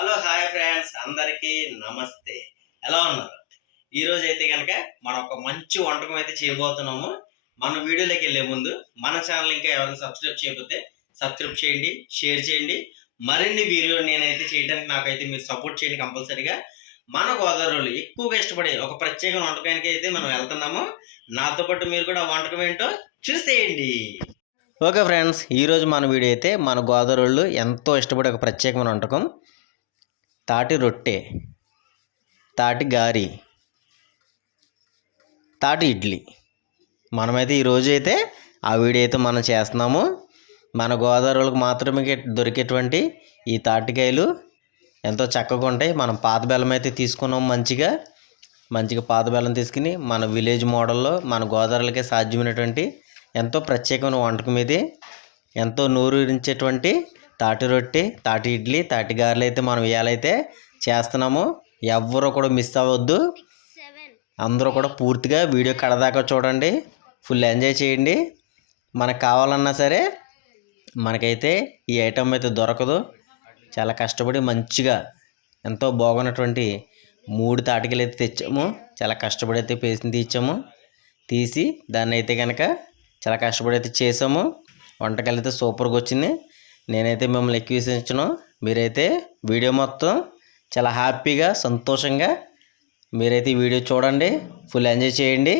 Hello hi friends, అందరికీ నమస్తే. ఎలా ఉన్నారు? ఈరోజు అయితే కనుక మనం ఒక మంచి వంటకం అయితే చేయబోతున్నాము. మన వీడియోలోకి వెళ్ళే ముందు మన ఛానల్ ఇంకా ఎవరైనా సబ్స్క్రైబ్ చేయకపోతే సబ్స్క్రైబ్ చేయండి, షేర్ చేయండి. మరిన్ని వీడియో నేనైతే చేయడానికి నాకైతే మీరు సపోర్ట్ చేయండి కంపల్సరీగా. మన గోదావరిలో ఎక్కువగా ఇష్టపడే ఒక ప్రత్యేక వంటకానికి అయితే మనం వెళ్తున్నాము. నాతో పాటు మీరు కూడా వంటకం ఏంటో చూసేయండి. ఓకే ఫ్రెండ్స్, ఈరోజు మన వీడియో అయితే మన గోదావరిలో ఎంతో ఇష్టపడే ఒక ప్రత్యేకమైన వంటకం తాటి రొట్టె, తాటి గారి, తాటి ఇడ్లీ. మనమైతే ఈరోజు అయితే ఆ వీడియో అయితే మనం చేస్తున్నాము. మన గోదావరికి మాత్రమే దొరికేటువంటి ఈ తాటికాయలు ఎంతో చక్కగా ఉంటాయి. మనం పాత బెల్లం అయితే తీసుకున్నాం. మంచిగా పాత బెల్లం తీసుకుని మన విలేజ్ మోడల్లో మన గోదావరికే సాధ్యమైనటువంటి ఎంతో ప్రత్యేకమైన వంటకం ఇది. ఎంతో నూరూరించేటువంటి తాటి రొట్టె, తాటి ఇడ్లీ, తాటి గారెలు అయితే మనం ఇవాళైతే చేస్తున్నాము. ఎవ్వరూ కూడా మిస్ అవ్వద్దు. అందరూ కూడా పూర్తిగా వీడియో కడదాకా చూడండి, ఫుల్ ఎంజాయ్ చేయండి. మనకు కావాలన్నా సరే మనకైతే ఈ ఐటమ్ అయితే దొరకదు. చాలా కష్టపడి మంచిగా ఎంతో బాగున్నటువంటి 3 తాటికలు అయితే తెచ్చాము. చాలా కష్టపడి అయితే పేస్ట్ని తీసి దాన్ని అయితే కనుక చాలా కష్టపడి అయితే చేసాము. వంటకాలు అయితే సూపర్గా వచ్చింది. నేనైతే మిమ్మల్ని ఎక్కించను. మీరైతే వీడియో మొత్తం చాలా హ్యాపీగా సంతోషంగా మీరైతే ఈ వీడియో చూడండి, ఫుల్ ఎంజాయ్ చేయండి.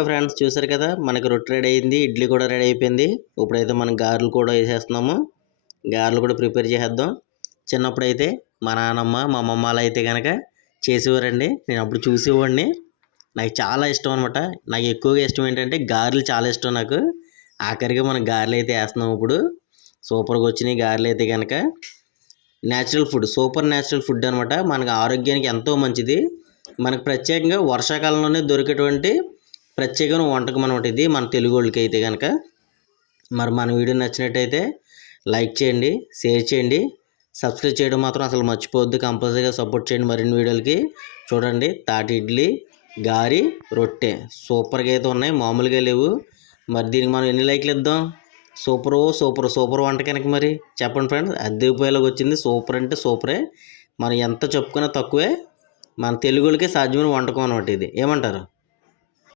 ఓకే ఫ్రెండ్స్, చూసారు కదా మనకి రొట్టె రెడీ అయింది, ఇడ్లీ కూడా రెడీ అయిపోయింది. ఇప్పుడైతే మనం గారెలు కూడా వేసేస్తున్నాము. గారెలు కూడా ప్రిపేర్ చేసేద్దాం. చిన్నప్పుడైతే మా నాన్నమ్మ మా అమ్మమ్మలు అయితే కనుక చేసేవారండి. నేను అప్పుడు చూసేవాడిని. నాకు చాలా ఇష్టం అనమాట. నాకు ఎక్కువగా ఇష్టం ఏంటంటే గారెలు చాలా ఇష్టం నాకు. ఆఖరిగా మనం గారెలు అయితే వేస్తున్నాం. ఇప్పుడు సూపర్గా వచ్చినాయి గారెలు అయితే కనుక. Natural food, super natural food అనమాట. మనకు ఆరోగ్యానికి ఎంతో మంచిది. మనకు ప్రత్యేకంగా వర్షాకాలంలోనే దొరికేటువంటి ప్రత్యేకమైన వంటకం అనమాట ఇది మన తెలుగు వాళ్ళకి అయితే కనుక. మరి మన వీడియో నచ్చినట్టయితే లైక్ చేయండి, షేర్ చేయండి, సబ్స్క్రైబ్ చేయడం మాత్రం అసలు మర్చిపోవద్దు. కంపల్సరీగా సపోర్ట్ చేయండి మరిన్ని వీడియోలకి. చూడండి, తాటి ఇడ్లీ, గారి, రొట్టె సూపర్గా అయితే ఉన్నాయి, మామూలుగా లేవు. మరి దీనికి మనం ఎన్ని లైక్లు ఇద్దాం? సూపర్ వంటకానికి మరి చెప్పండి ఫ్రెండ్స్. అద్దెపోయేలాగా వచ్చింది. సూపర్ అంటే సూపరే. మనం ఎంత చెప్పుకున్నా తక్కువే. మన తెలుగులకే సాధ్యమైన వంటకం అనమాట ఇది. ఏమంటారు?